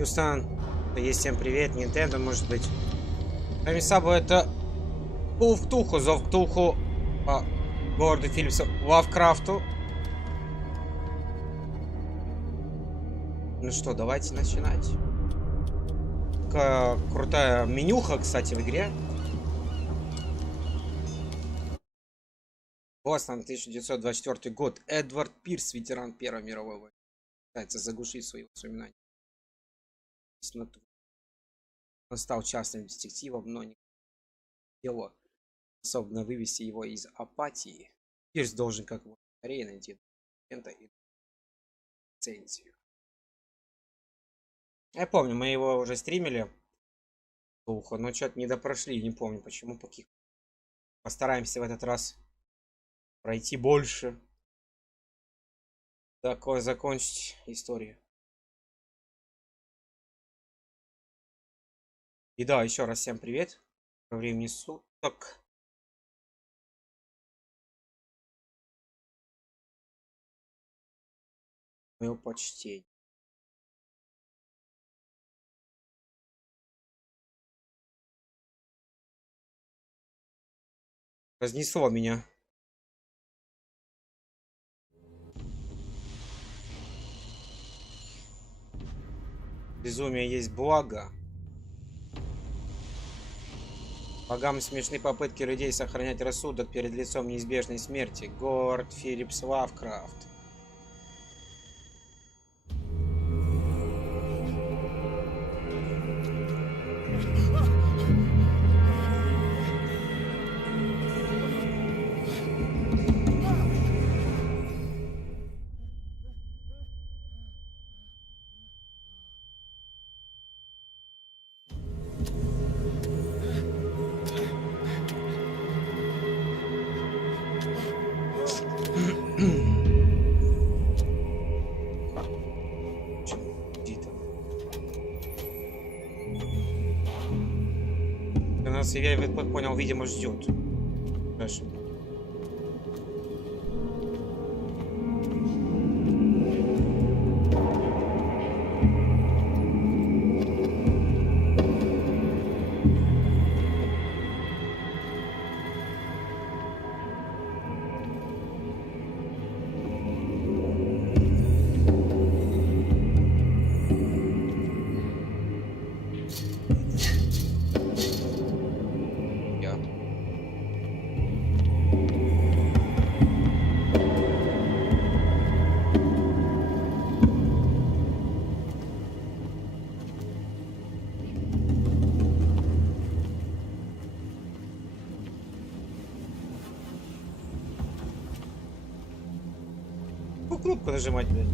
Хьюстон, есть всем привет, Nintendo, может быть. Между собой это Ктулху, зов Ктулху по Говарду Филипсу Лавкрафту. Ну что, давайте начинать. Такая крутая менюха, кстати, в игре. Бостон, 1924 год. Эдвард Пирс, ветеран Первой мировой войны. Пытается заглушить свои воспоминания. Он стал частным детективом, но не дело способно вывести его из апатии. Пирс должен как можно скорее найти документа и лицензию. Я помню, мы его уже стримили, но что-то не допрошли, не помню почему. Постараемся в этот раз пройти больше. Такое закончить историю. И да, еще раз всем привет. По времени суток. Мое почтение. Разнесло меня. Безумие есть благо. Богам смешны попытки людей сохранять рассудок перед лицом неизбежной смерти. Говард Филипс Лавкрафт. Я понял, видимо, ждет. Хорошо. Кнопку нажимать, блядь.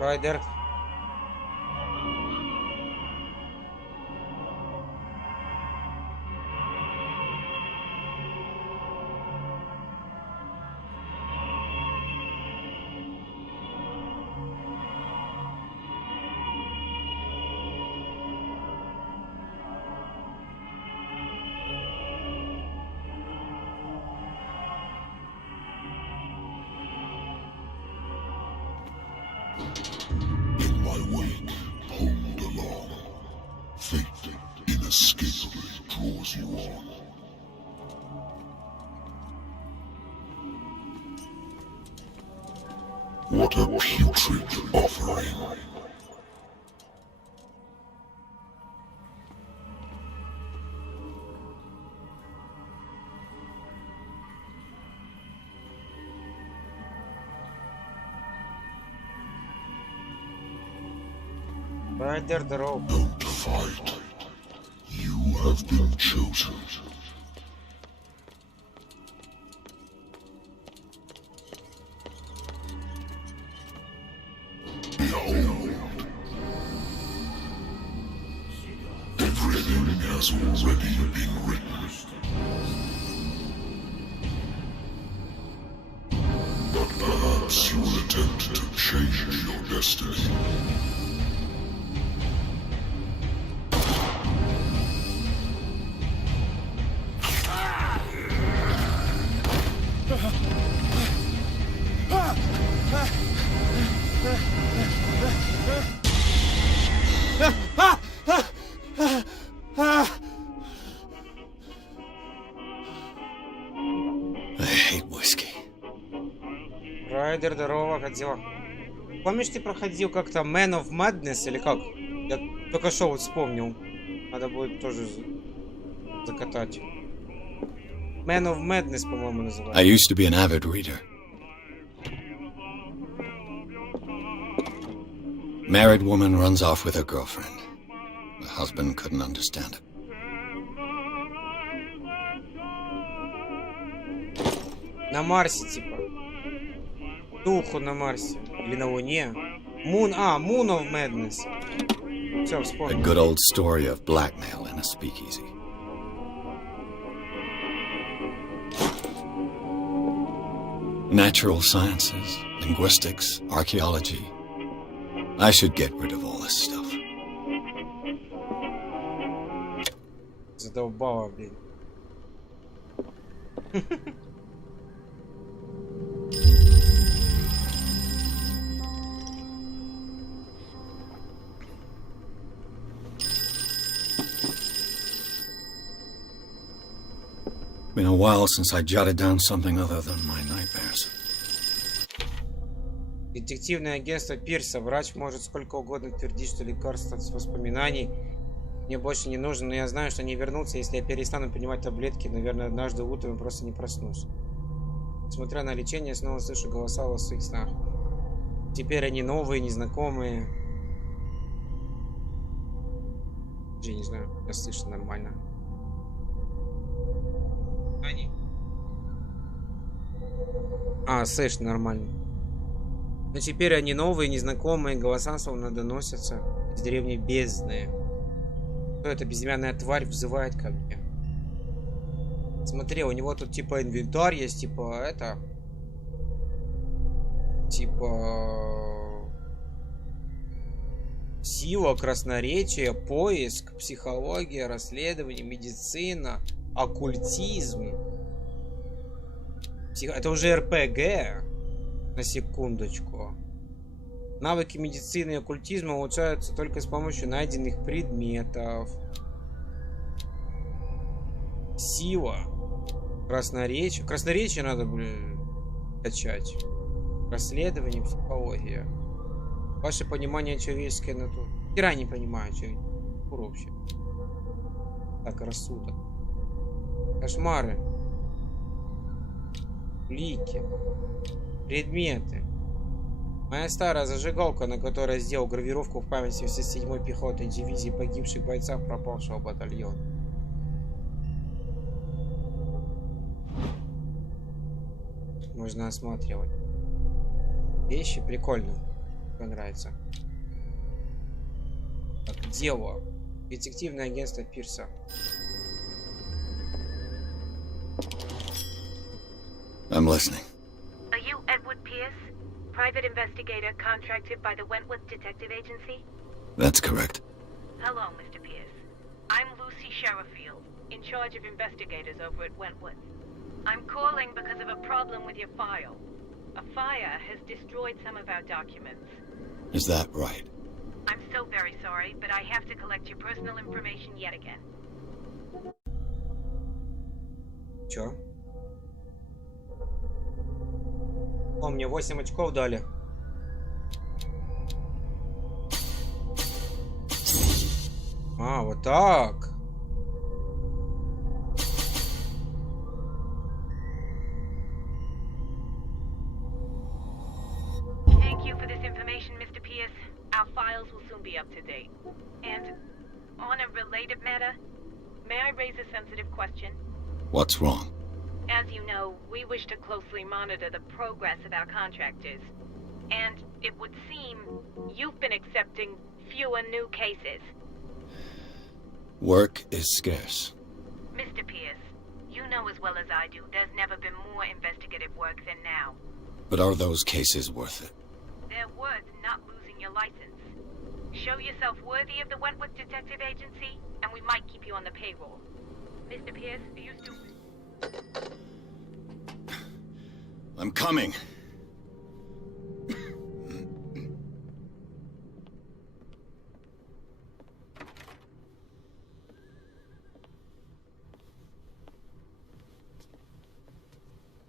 Райдер. What a putrid offering. Райдер, здорово. Don't fight. You have been chosen. Everything has already been written. But perhaps you will attempt to change your destiny. Райдер, здорово, как дела? Помнишь, ты проходил как-то Man of Madness или как? Я только что вот вспомнил. Надо будет тоже закатать. Man of Madness, по-моему, называется. I used to be an avid reader. Married woman runs off with her girlfriend. The husband couldn't understand it. На Марсе, типа. Ктулху на Марсе. Или на Луне. Moon of Madness. Все, A вспомнил. good old story of blackmail in a speakeasy. Natural sciences, linguistics, archaeology. I should get rid of all this stuff. Задолбало, блин. Been a while since I jotted down something other than my nightmares. Детективное агентство Пирса. Врач может сколько угодно твердить, что лекарство от воспоминаний мне больше не нужно, но я знаю, что они вернутся, если я перестану принимать таблетки. Наверное, однажды утром просто не проснусь. Несмотря на лечение, я снова слышу голоса в своих снах. Теперь они новые, незнакомые. Я не знаю, я слышу нормально. Они. Слышь, нормально. Но теперь они новые, незнакомые, голоса словно доносятся из древней бездны. Кто эта безымянная тварь взывает ко мне? Смотри, у него тут типа инвентарь есть, типа это... Типа... Сила, красноречие, поиск, психология, расследование, медицина, оккультизм. Это уже РПГ. На секундочку. Навыки медицины и оккультизма улучшаются только с помощью найденных предметов. Сила. Красноречие. Красноречие надо, блин, качать. Расследование, психология. Ваше понимание человеческой натуры. Хера не понимаю, что вообще. Так, рассудок. Кошмары. Лики. Предметы. Моя старая зажигалка, на которой я сделал гравировку в памяти 7-й пехотной дивизии погибших бойцах пропавшего батальона. Можно осматривать. Вещи прикольно. Понравится. Так, дело. Детективное агентство Пирса. I'm listening. Are you Edward Pierce, private investigator contracted by the Wentworth Detective Agency? That's correct. Hello, Mr. Pierce. I'm Lucy Sherrifield, in charge of investigators over at Wentworth. I'm calling because of a problem with your file. A fire has destroyed some of our documents. Is that right? I'm so very sorry, but I have to collect your personal information yet again. Чё? О, мне 8 очков дали. А, вот так. Thank you for this information, Mr. Pierce. Our files will soon be up to date. And on a related matter, may I raise a sensitive question? What's wrong? As you know, we wish to closely monitor the progress of our contractors. And it would seem you've been accepting fewer new cases. Work is scarce. Mr. Pierce, you know as well as I do, there's never been more investigative work than now. But are those cases worth it? They're worth not losing your license. Show yourself worthy of the Wentworth Detective Agency, and we might keep you on the payroll. Mr. Pierce, are you still... I'm coming.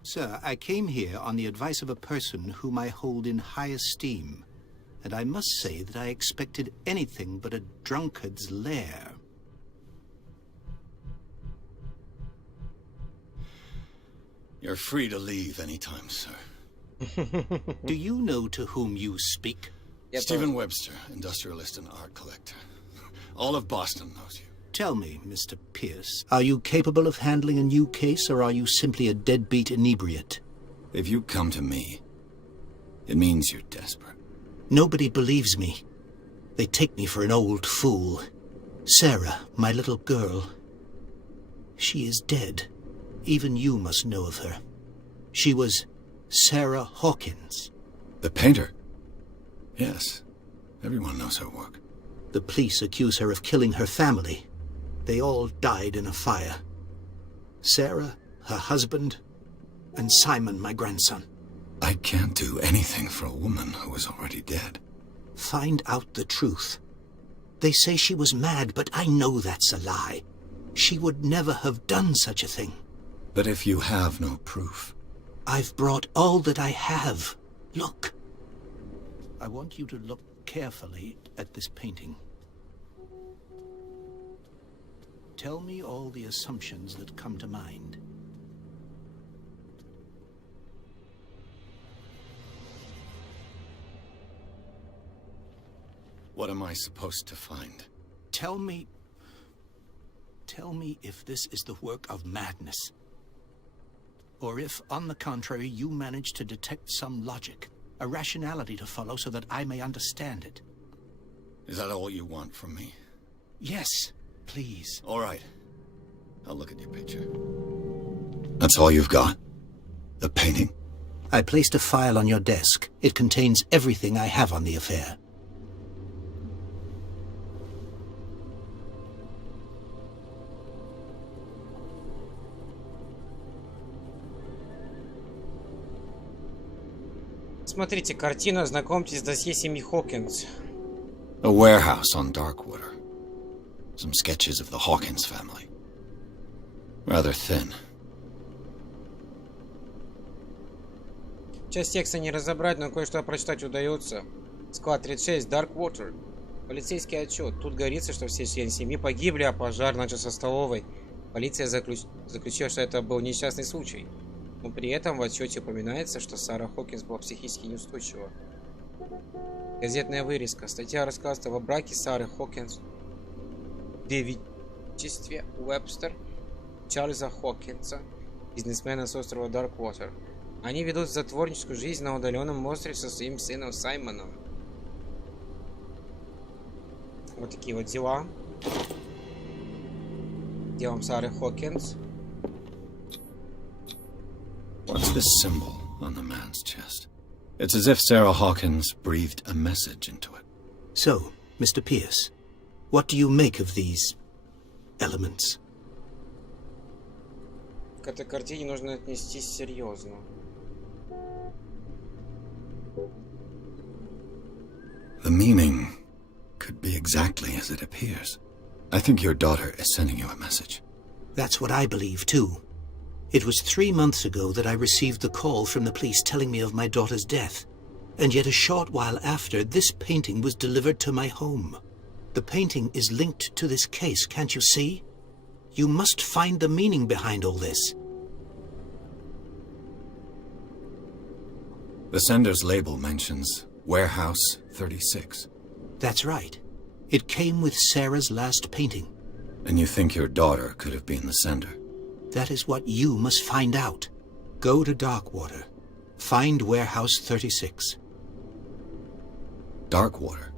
Sir, I came here on the advice of a person whom I hold in high esteem, and I must say that I expected anything but a drunkard's lair. You're free to leave anytime, sir. Do you know to whom you speak? Stephen Webster, industrialist and art collector. All of Boston knows you. Tell me, Mr. Pierce, are you capable of handling a new case, or are you simply a deadbeat inebriate? If you come to me, it means you're desperate. Nobody believes me. They take me for an old fool. Sarah, my little girl, she is dead. Even you must know of her. She was Sarah Hawkins. The painter? Yes. Everyone knows her work. The police accuse her of killing her family. They all died in a fire. Sarah, her husband, and Simon, my grandson. I can't do anything for a woman who is already dead. Find out the truth. They say she was mad, but I know that's a lie. She would never have done such a thing. But if you have no proof... I've brought all that I have. Look. I want you to look carefully at this painting. Tell me all the assumptions that come to mind. What am I supposed to find? Tell me if this is the work of madness. Or if, on the contrary, you manage to detect some logic, a rationality to follow so that I may understand it. Is that all you want from me? Yes, please. All right. I'll look at your picture. That's all you've got? The painting? I placed a file on your desk. It contains everything I have on the affair. Смотрите, картина, знакомьтесь с досье семьи Хокинс. A warehouse on Darkwater. Some sketches of the Hawkins family. Rather thin. Часть текста не разобрать, но кое-что прочитать удается. Склад 36, Darkwater. Полицейский отчет. Тут говорится, что все члены семьи погибли, а пожар начался в столовой. Полиция заключила, что это был несчастный случай. Но при этом в отчете упоминается, что Сара Хокинс была психически неустойчива. Газетная вырезка. Статья рассказывает о браке Сары Хокинс в девичестве Уэбстер, Чарльза Хокинса, бизнесмена с острова Дарквотер. Они ведут затворническую жизнь на удаленном острове со своим сыном Саймоном. Вот такие вот дела. Делом Сары Хокинс. What's this symbol on the man's chest? It's as if Sarah Hawkins breathed a message into it. So, Mr. Pierce, what do you make of these elements? К этой картине нужно отнестись серьезно. The meaning could be exactly as it appears. I think your daughter is sending you a message. That's what I believe, too. It was 3 months ago that I received the call from the police telling me of my daughter's death. And yet a short while after, this painting was delivered to my home. The painting is linked to this case, can't you see? You must find the meaning behind all this. The sender's label mentions Warehouse 36. That's right. It came with Sarah's last painting. And you think your daughter could have been the sender? That is what you must find out. Go to Darkwater. Find Warehouse 36. Darkwater?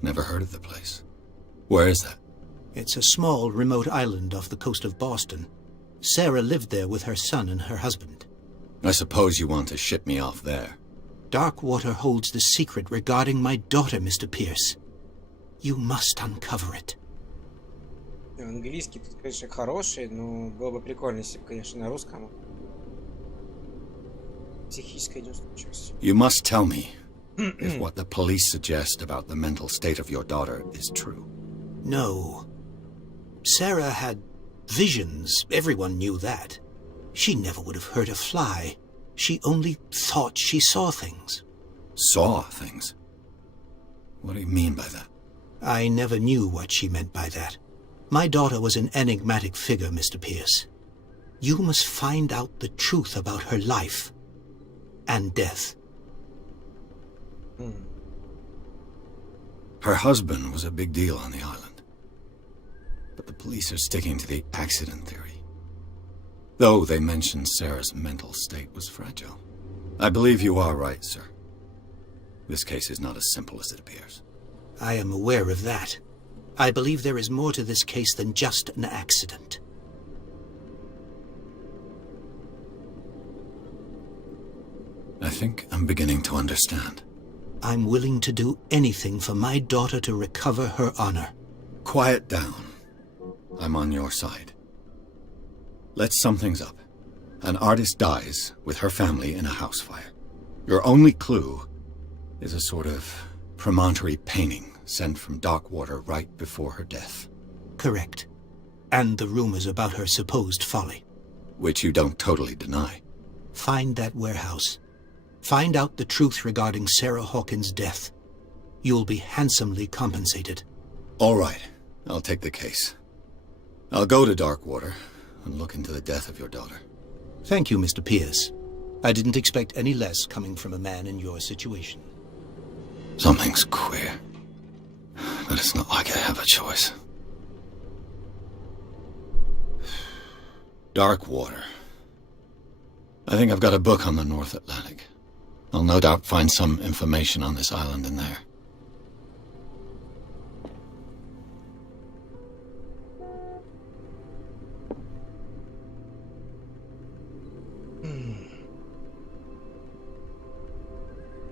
Never heard of the place. Where is that? It's a small, remote island off the coast of Boston. Sarah lived there with her son and her husband. I suppose you want to ship me off there. Darkwater holds the secret regarding my daughter, Mr. Pierce. You must uncover it. Английский тут, конечно, хороший, но было бы прикольно, если бы, конечно, на русском. Психическая неустойчивость. You must tell me if what the police suggest about the mental state of your daughter is true. No. Sarah had visions. Everyone knew that. She never would have hurt a fly. She only thought she saw things. Saw things? What do you mean by that? I never knew what she meant by that. My daughter was an enigmatic figure, Mr. Pierce. You must find out the truth about her life and death. Her husband was a big deal on the island. But the police are sticking to the accident theory. Though they mentioned Sarah's mental state was fragile. I believe you are right, sir. This case is not as simple as it appears. I am aware of that. I believe there is more to this case than just an accident. I think I'm beginning to understand. I'm willing to do anything for my daughter to recover her honor. Quiet down. I'm on your side. Let's sum things up. An artist dies with her family in a house fire. Your only clue is a sort of promontory painting sent from Darkwater right before her death. Correct. And the rumors about her supposed folly. Which you don't totally deny. Find that warehouse. Find out the truth regarding Sarah Hawkins' death. You'll be handsomely compensated. All right. I'll take the case. I'll go to Darkwater and look into the death of your daughter. Thank you, Mr. Pierce. I didn't expect any less coming from a man in your situation. Something's queer. But it's not like I have a choice. Darkwater. I think I've got a book on the North Atlantic. I'll no doubt find some information on this island in there.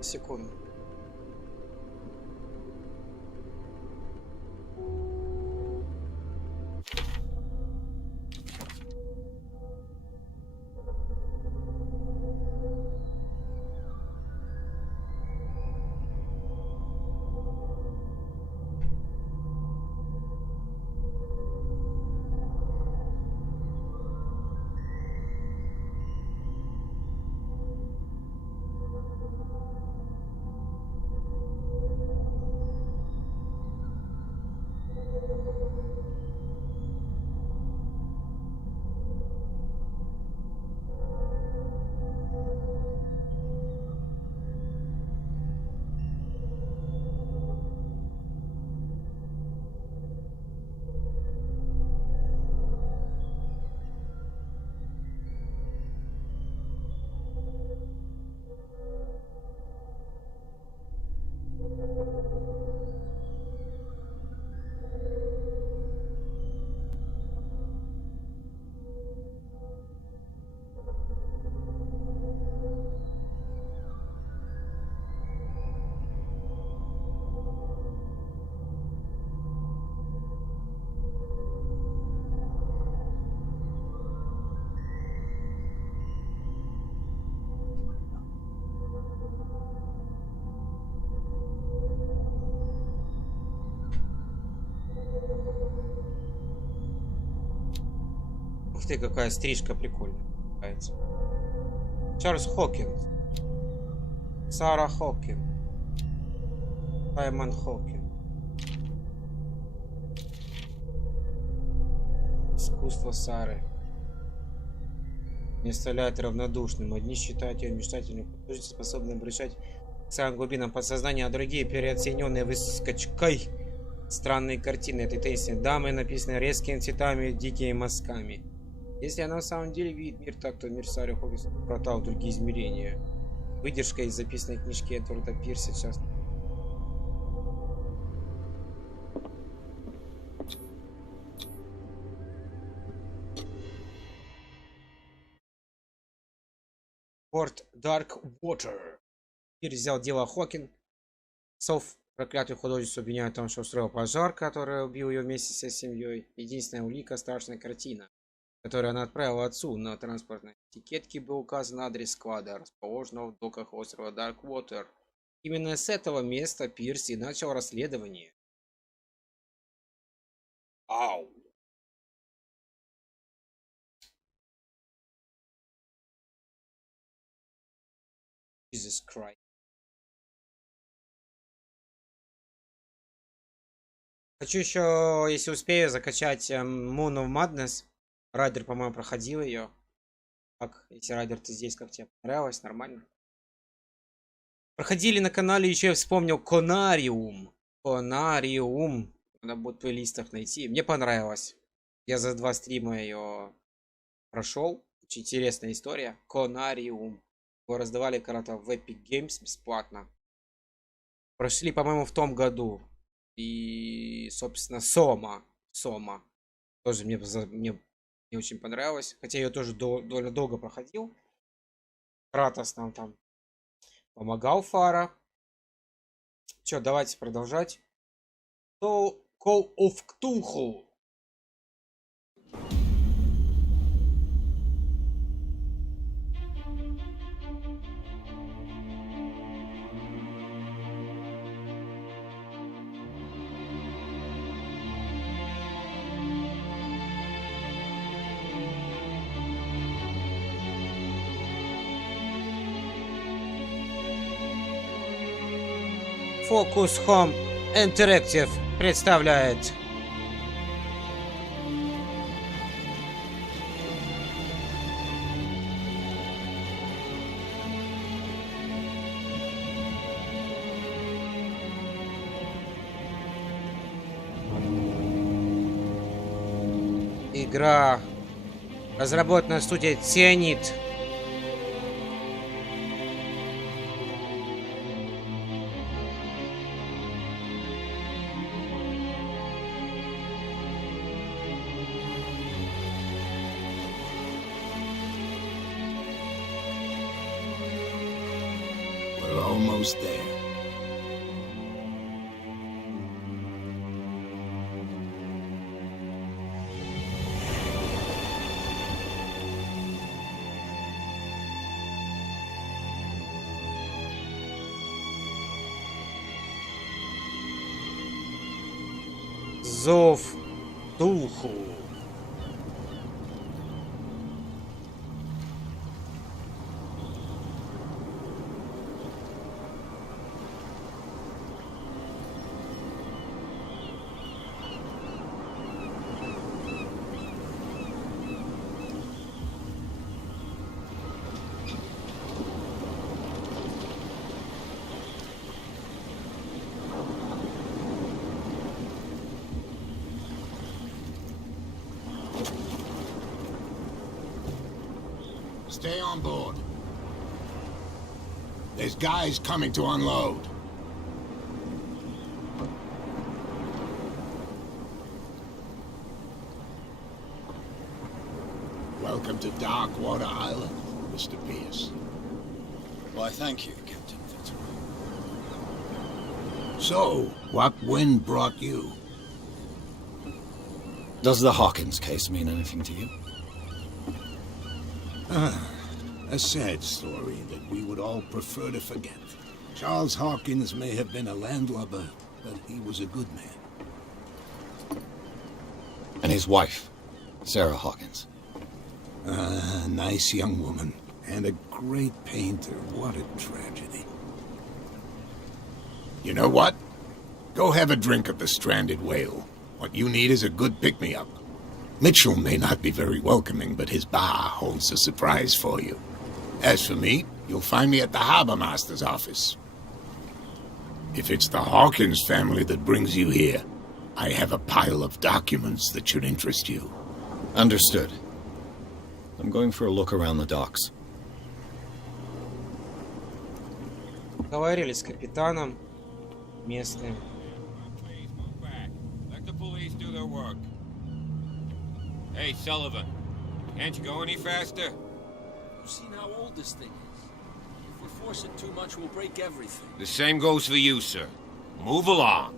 Секунду. Ух ты, какая стрижка прикольная. Нравится. Чарльз Хокинс. Сара Хокин. Саймон Хокин. Искусство Сары не оставляет равнодушным. Одни считают ее мечтательной художницей, способной обращать к самым глубинам подсознания, а другие переоцененные выскочкой. Странные картины этой таинственной дамы написаны резкими цветами, дикими мазками. Если она на самом деле видит мир так, то мир Сары Хокинс портал в другие измерения. Выдержка из записанной книжки Эдварда Пирса сейчас. Порт Dark Water. Пирс взял дело Хокин. Сов проклятую художницу обвиняют в том, что устроил пожар, который убил ее вместе со семьей. Единственная улика — страшная картина, которую она отправила отцу. На транспортной этикетке был указан адрес склада, расположенного в доках острова Dark Water. Именно с этого места Пирс и начал расследование. Ау! Jesus Christ. Хочу еще, если успею, закачать Moon of Madness. Райдер, по-моему, проходил ее. Как, если Райдер, ты здесь, как тебе понравилось? Нормально. Проходили на канале, еще я вспомнил Конариум. Конариум. Надо будет в плейлистах найти. Мне понравилось. Я за 2 стрима ее прошел. Очень интересная история. Конариум. Его раздавали когда-то в Epic Games бесплатно. Прошли, по-моему, в том году. И, собственно, Сома. Тоже мне очень понравилось. Хотя я ее тоже довольно долго проходил. Кратос нам там помогал, Фара. Че, давайте продолжать. Call of Ктулху. Focus Home Interactive представляет игра, разработана студией Цианид. Almost there. Зов Ктулху. Stay on board. There's guys coming to unload. Welcome to Darkwater Island, Mr. Pierce. Why, thank you, Captain Fitzroy. So, what wind brought you? Does the Hawkins case mean anything to you? A sad story that we would all prefer to forget. Charles Hawkins may have been a landlubber, but he was a good man. And his wife, Sarah Hawkins. A nice young woman. And a great painter. What a tragedy. You know what? Go have a drink of the Stranded Whale. What you need is a good pick-me-up. Mitchell may not be very welcoming, but his bar holds a surprise for you. As for me, you'll find me at the Harbor Master's office. If it's the Hawkins family that brings you here, I have a pile of documents that should interest you. Understood. I'm going for a look around the docks. Говорили с капитаном местным. Let the police do their work. Hey, Sullivan, can't you go any faster? You've seen how old this thing is. If we force it too much, we'll break everything. The same goes for you, sir. Move along.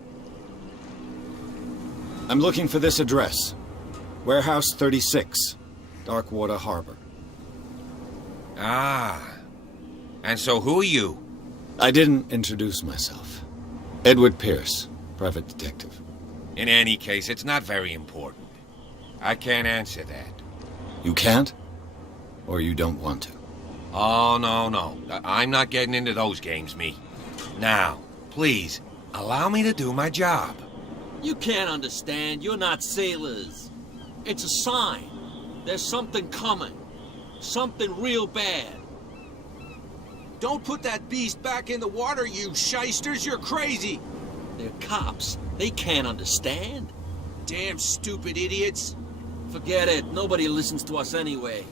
I'm looking for this address. Warehouse 36, Darkwater Harbor. Ah. And so who are you? I didn't introduce myself. Edward Pierce, private detective. In any case, it's not very important. I can't answer that. You can't? Or you don't want to? Oh, no. I'm not getting into those games, me. Now, please, allow me to do my job. You can't understand. You're not sailors. It's a sign. There's something coming. Something real bad. Don't put that beast back in the water, you shysters. You're crazy. They're cops. They can't understand. Damn stupid idiots. Forget it. Nobody listens to us anyway.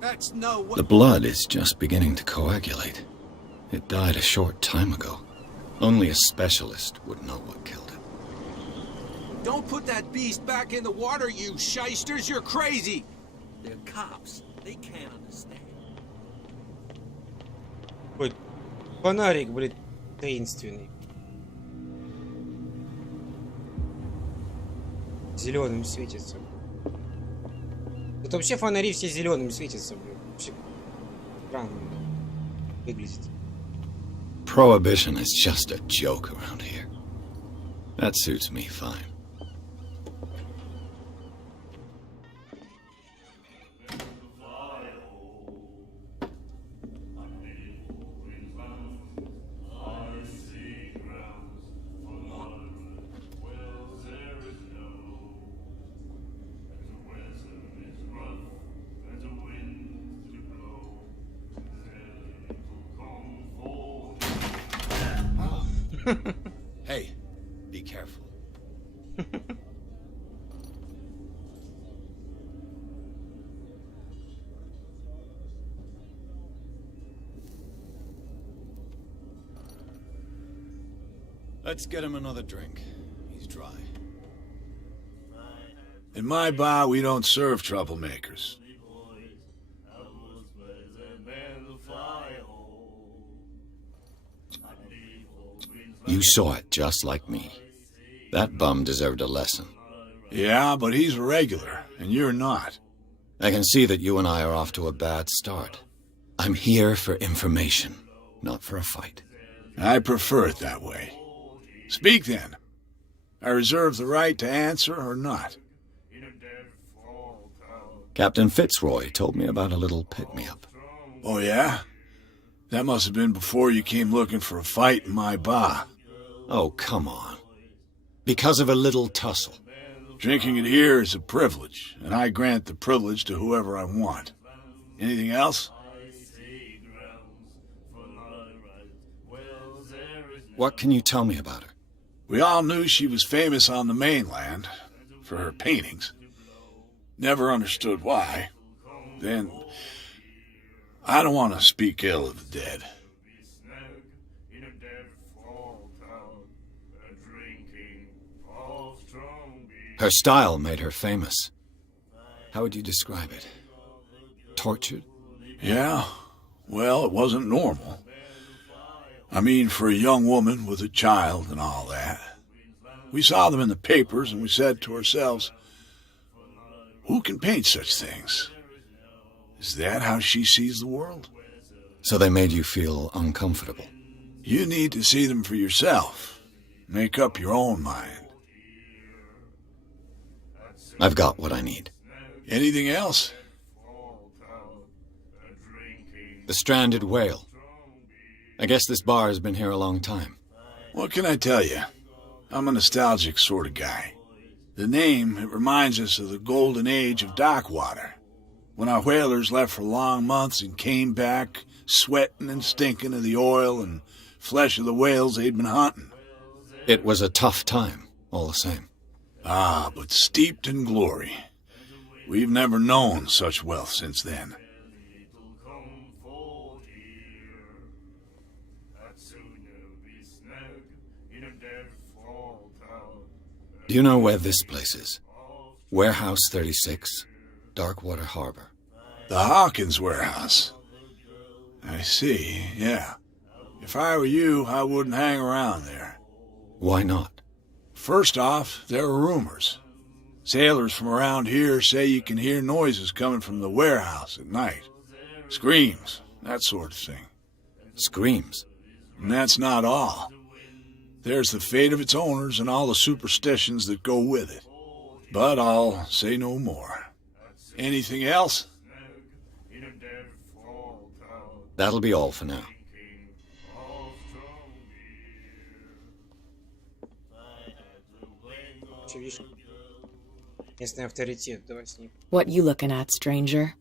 That's no way. The blood is just beginning to coagulate. It died a short time ago. Only a specialist would know what killed it. Don't put that beast back in the water, you shysters. You're crazy. They're cops. They can't understand. Ой, фонарик, блин, таинственный. Зеленым светится. Тут вообще фонари все зеленым светятся, блин. Вообще странно выглядит. Prohibition is just a joke around here. That suits me fine. Hey, be careful. Let's get him another drink. He's dry. In my bar, we don't serve troublemakers. You saw it just like me. That bum deserved a lesson. Yeah, but he's a regular, and you're not. I can see that you and I are off to a bad start. I'm here for information, not for a fight. I prefer it that way. Speak then. I reserve the right to answer or not. Captain Fitzroy told me about a little pick-me-up. Oh, yeah? That must have been before you came looking for a fight in my bar. Oh, come on. Because of a little tussle. Drinking it here is a privilege, and I grant the privilege to whoever I want. Anything else? What can you tell me about her? We all knew she was famous on the mainland for her paintings. Never understood why. Then, I don't want to speak ill of the dead. Her style made her famous. How would you describe it? Tortured? Yeah, well, it wasn't normal. I mean, for a young woman with a child and all that. We saw them in the papers and we said to ourselves, who can paint such things? Is that how she sees the world? So they made you feel uncomfortable? You need to see them for yourself. Make up your own mind. I've got what I need. Anything else? The stranded whale. I guess this bar has been here a long time. What can I tell you? I'm a nostalgic sort of guy. The name, it reminds us of the golden age of dock water, when our whalers left for long months and came back sweating and stinking of the oil and flesh of the whales they'd been hunting. It was a tough time, all the same. Ah, but steeped in glory. We've never known such wealth since then. Do you know where this place is? Warehouse 36, Darkwater Harbor. The Hawkins warehouse. I see, yeah. If I were you, I wouldn't hang around there. Why not? First off, there are rumors. Sailors from around here say you can hear noises coming from the warehouse at night. Screams, that sort of thing. Screams? And that's not all. There's the fate of its owners and all the superstitions that go with it. But I'll say no more. Anything else? That'll be all for now. Местный авторитет, давай с ним. What you looking at, stranger?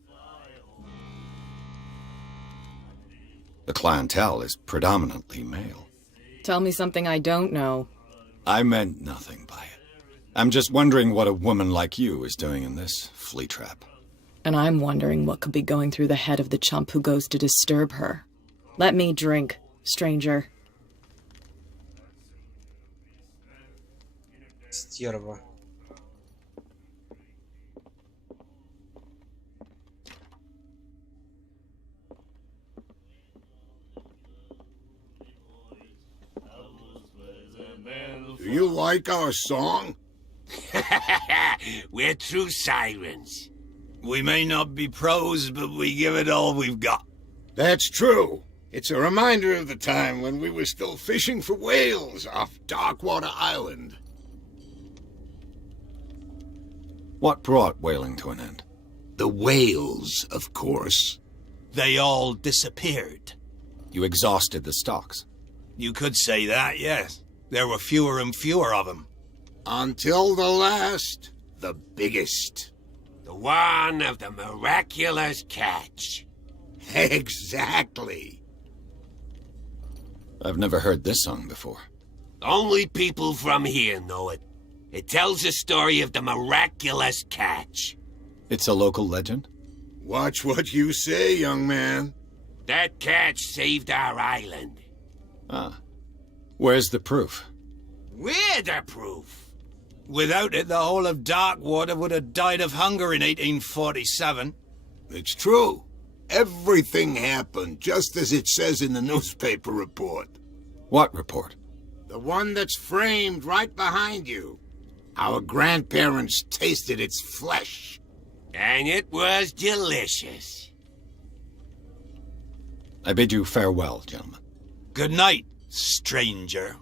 The clientele is predominantly male. Tell me something I don't know. I meant nothing by it. I'm just wondering what a woman like you is doing in this flea trap. And I'm wondering what could be going through the head of the chump who goes to disturb her. Let me drink, stranger. Стерва. Do you like our song? We're true sirens. We may not be pros, but we give it all we've got. That's true. It's a reminder of the time when we were still fishing for whales off Darkwater Island. What brought whaling to an end? The whales, of course. They all disappeared. You exhausted the stocks. You could say that, yes. There were fewer and fewer of them. Until the last, the biggest. The one of the miraculous catch. Exactly. I've never heard this song before. Only people from here know it. It tells the story of the miraculous catch. It's a local legend? Watch what you say, young man. That catch saved our island. Ah. Where's the proof? We're the proof. Without it, the whole of Darkwater would have died of hunger in 1847. It's true. Everything happened just as it says in the newspaper report. What report? The one that's framed right behind you. Our grandparents tasted its flesh. And it was delicious. I bid you farewell, gentlemen. Good night, stranger.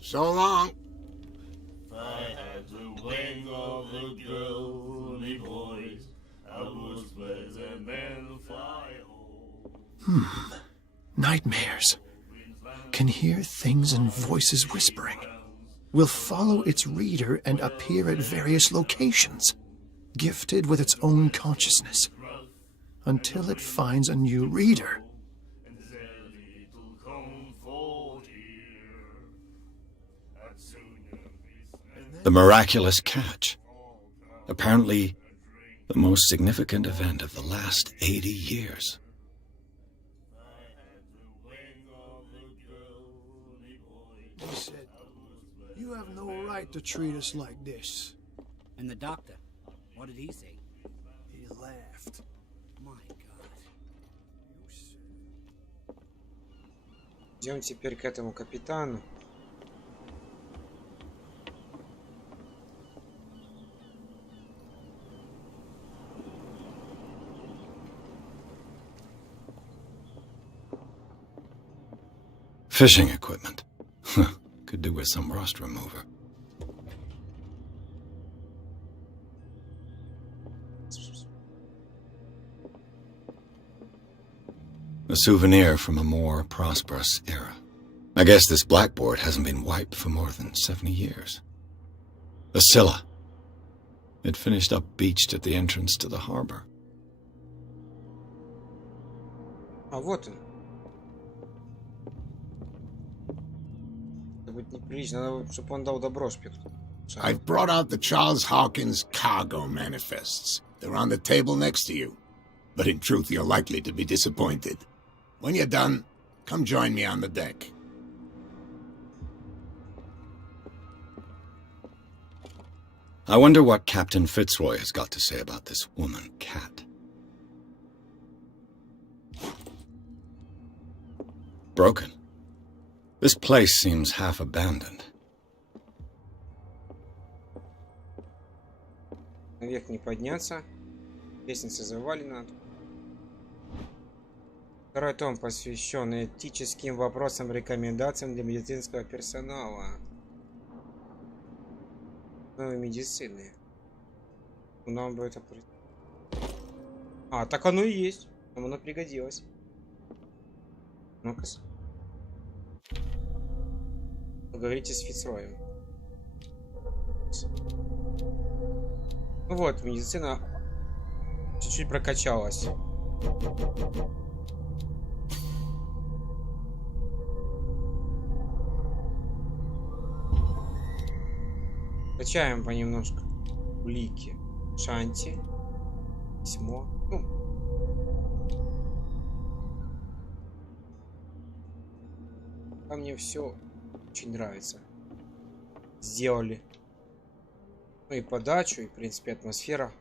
So long. I had the wing of the girly voice. I was and then fly home. Nightmares. Can hear things and voices whispering. Will follow its reader and appear at various locations, gifted with its own consciousness, until it finds a new reader. The miraculous catch. Apparently, the most significant event of the last 80 years. He said, "You have no right to treat us like this." And the doctor, what did he say? He laughed. My God. Идем теперь к этому капитану. Fishing equipment. Could do with some rust remover. A souvenir from a more prosperous era. I guess this blackboard hasn't been wiped for more than 70 years. The Scylla. It finished up beached at the entrance to the harbor. А вот он. Это будет неприлично, надо, чтобы он дал добро шпикту. I've brought out the Charles Hawkins cargo manifests. They're on the table next to you. But in truth, you're likely to be disappointed. When you're done, come join me on the deck. I wonder what Captain Fitzroy has got to say about this woman, Cat. Broken. This place seems half abandoned. Наверх не подняться. Лестница завалена. Второй том посвящен этическим вопросам, рекомендациям для медицинского персонала. Медицины. Нам бы это... А, так оно и есть. Нам оно пригодилось. Ну-ка. Поговорите с Фицроем. Ну вот, медицина чуть-чуть прокачалась. Качаем понемножку. Улики. Шанти. Письмо. Ну. А мне все очень нравится. Сделали. Ну и подачу, и в принципе атмосфера.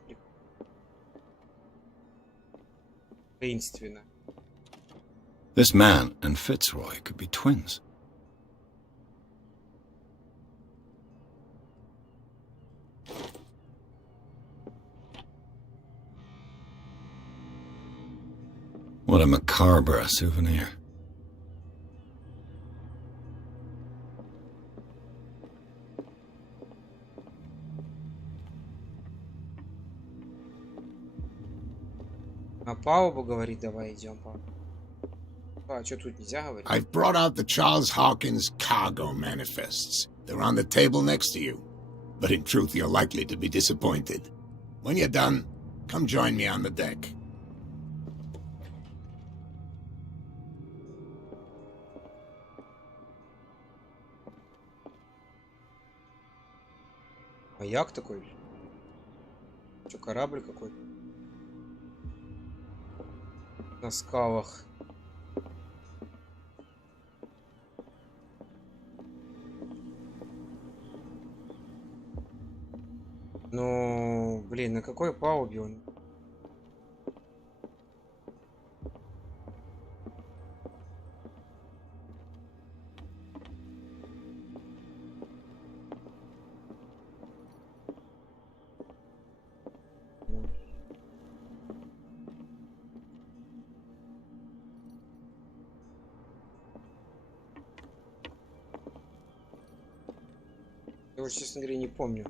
Таинственно. This man and Fitzroy could be twins. What a macabre souvenir. На палубу говорит, давай идем. А что тут нельзя говорить? I've brought out the Charles Hawkins cargo manifests. They're on the table next to you. But in truth, you're likely to be disappointed. When you're done, come join me on the deck. Маяк такой. Что, корабль какой-то? На скалах. Ну, блин, на какой палубе он? Я уже, честно говоря, не помню.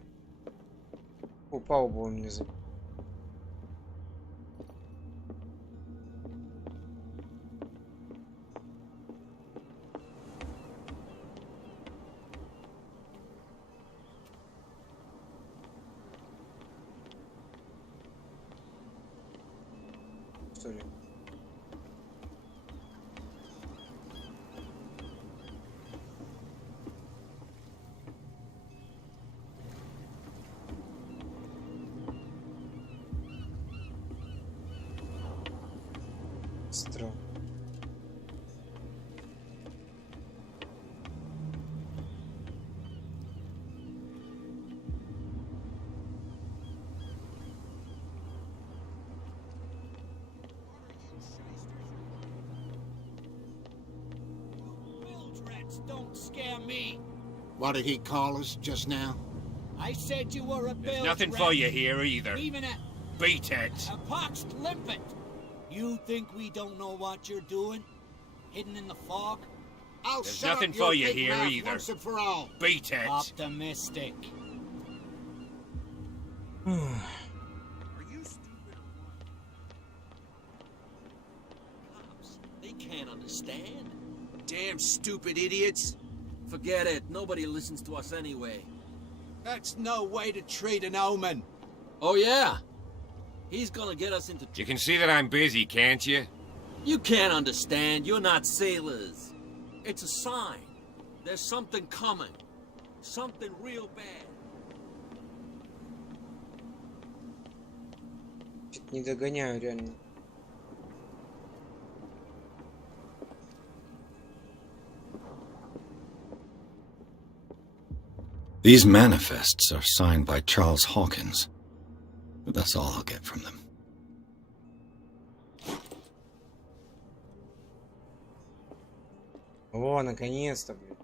Какую палубу он мне забыл. Что ли? Страх. Don't scare me. What did he call us just now? I said you were a There's bilge nothing rat. for you here either. Even a Beat it. poxed limpet. You think we don't know what you're doing? Hidden in the fog? I'll There's shut nothing up your for you big here mouth either. once and for all. Beat it. Optimistic. Are you stupid or what? Cops, they can't understand. Damn stupid idiots. Forget it. Nobody listens to us anyway. That's no way to treat an omen. Oh, yeah? He's gonna get us into... You can see that I'm busy, can't you? You can't understand. You're not sailors. It's a sign. There's something coming. Something real bad. Чуть не догоняю, реально. These manifests are signed by Charles Hawkins, but that's all I'll get from them. О, наконец-то, блин.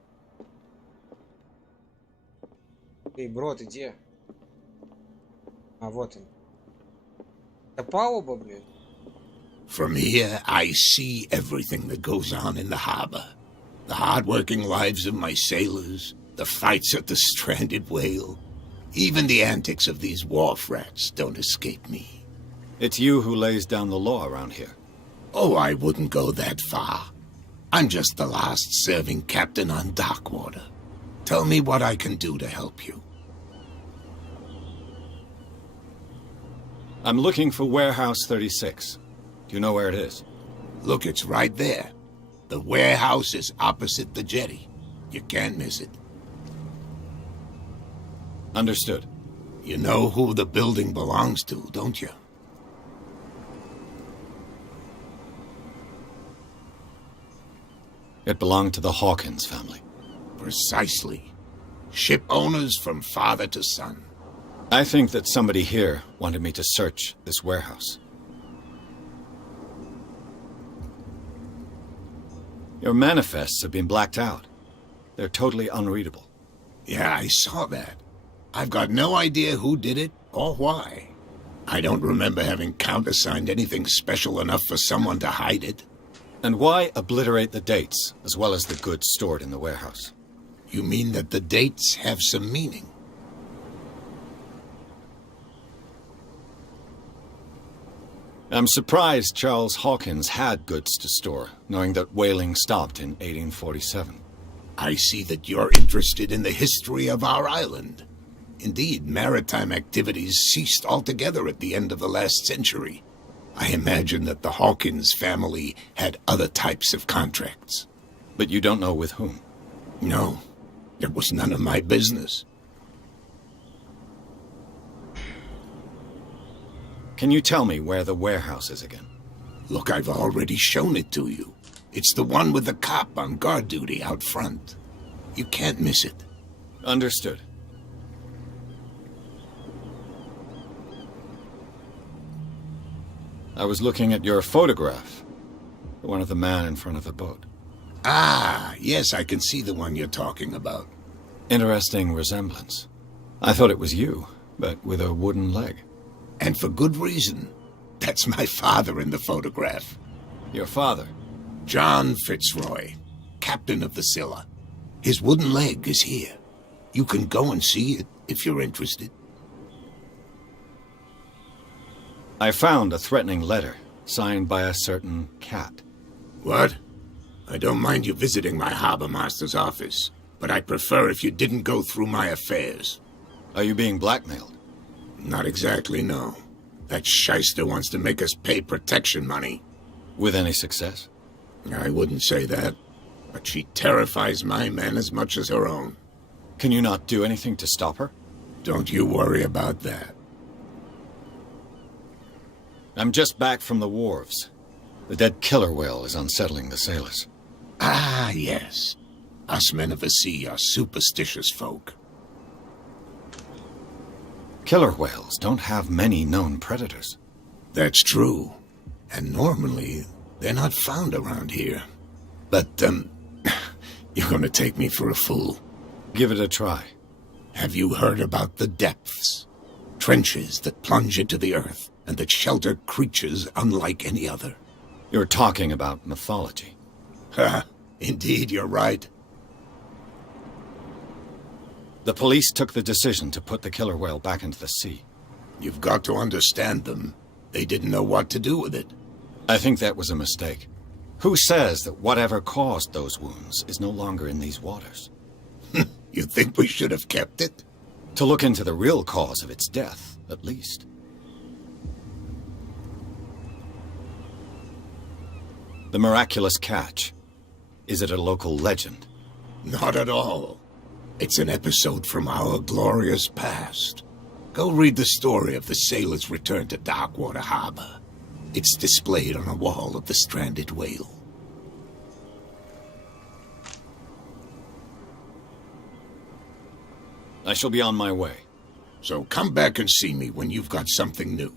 Эй, бро, ты где? А, вот он. Это палуба, блин. From here, I see everything that goes on in the harbor. The hard-working lives of my sailors, the fights at the stranded whale. Even the antics of these wharf rats don't escape me. It's you who lays down the law around here. Oh, I wouldn't go that far. I'm just the last serving captain on Darkwater. Tell me what I can do to help you. I'm looking for Warehouse 36. Do you know where it is? Look, it's right there. The warehouse is opposite the jetty. You can't miss it. Understood. You know who the building belongs to, don't you? It belonged to the Hawkins family. Precisely. Ship owners from father to son. I think that somebody here wanted me to search this warehouse. Your manifests have been blacked out. They're totally unreadable. Yeah, I saw that. I've got no idea who did it or why. I don't remember having countersigned anything special enough for someone to hide it. And why obliterate the dates, as well as the goods stored in the warehouse? You mean that the dates have some meaning? I'm surprised Charles Hawkins had goods to store, knowing that whaling stopped in 1847. I see that you're interested in the history of our island. Indeed, maritime activities ceased altogether at the end of the last century. I imagine that the Hawkins family had other types of contracts. But you don't know with whom? No, it was none of my business. Can you tell me where the warehouse is again? Look, I've already shown it to you. It's the one with the cop on guard duty out front. You can't miss it. Understood. I was looking at your photograph. The one of the man in front of the boat. Ah, yes, I can see the one you're talking about. Interesting resemblance. I thought it was you, but with a wooden leg. And for good reason. That's my father in the photograph. Your father? John Fitzroy, captain of the Scylla. His wooden leg is here. You can go and see it if you're interested. I found a threatening letter, signed by a certain cat. What? I don't mind you visiting my harbor master's office, but I'd prefer if you didn't go through my affairs. Are you being blackmailed? Not exactly, no. That shyster wants to make us pay protection money. With any success? I wouldn't say that, but she terrifies my men as much as her own. Can you not do anything to stop her? Don't you worry about that. I'm just back from the wharves. The dead killer whale is unsettling the sailors. Ah, yes. Us men of the sea are superstitious folk. Killer whales don't have many known predators. That's true. And normally, they're not found around here. But, you're gonna take me for a fool. Give it a try. Have you heard about the depths? Trenches that plunge into the earth and that shelter creatures unlike any other. You're talking about mythology. Ha! Indeed, you're right. The police took the decision to put the killer whale back into the sea. You've got to understand them. They didn't know what to do with it. I think that was a mistake. Who says that whatever caused those wounds is no longer in these waters? You think we should have kept it? To look into the real cause of its death, at least. The miraculous catch. Is it a local legend? Not at all. It's an episode from our glorious past. Go read the story of the sailor's return to Darkwater Harbor. It's displayed on a wall of the stranded whale. I shall be on my way. So come back and see me when you've got something new.